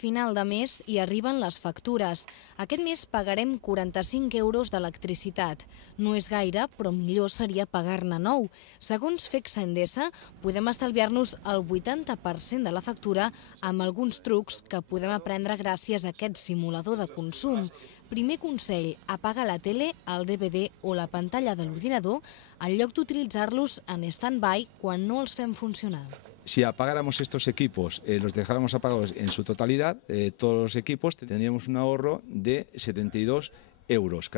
Final de mes i arriben les factures. Aquest mes pagarem 45 euros d'electricitat. No és gaire, però millor seria pagar-ne 9. Segons Fexa Endesa, podem estalviar-nos el 80% de la factura amb alguns trucs que podem aprendre gràcies a aquest simulador de consum. Primer consell, apaga la tele, el DVD o la pantalla de l'ordinador en lloc d'utilitzar-los en stand-by quan no els fem funcionar. Si apagáramos estos equipos, los dejáramos apagados en su totalidad, todos los equipos, tendríamos un ahorro de 72 euros.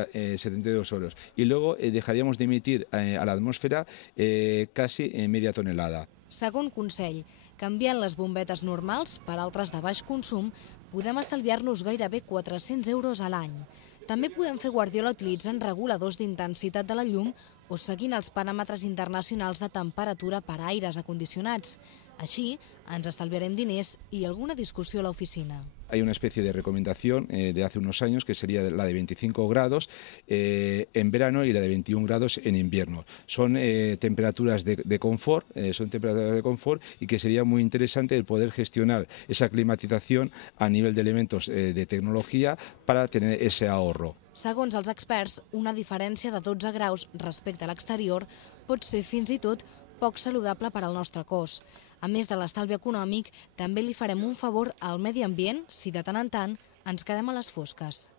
Y luego dejaríamos de emitir a la atmósfera casi media tonelada. Segon consell, canviant les bombetes normals per altres de baix consum, podem estalviar-nos gairebé 400 euros a l'any. També podem fer guardiola utilitzant reguladors d'intensitat de la llum o seguint els paràmetres internacionals de temperatura per a aires acondicionats. Així, ens estalviarem diners i alguna discussió a l'oficina. Hay una especie de recomendación de hace unos años que sería la de 25 grados en verano y la de 21 grados en invierno. Son temperaturas de confort, y que sería muy interesante el poder gestionar esa climatización a nivel de elementos de tecnología para tener ese ahorro. Segons els experts, una diferència de 12 graus respecte a l'exterior pot ser fins i tot poc saludable per al nostre cos. A més de l'estalvi econòmic, també li farem un favor al medi ambient si de tant en tant ens quedem a les fosques.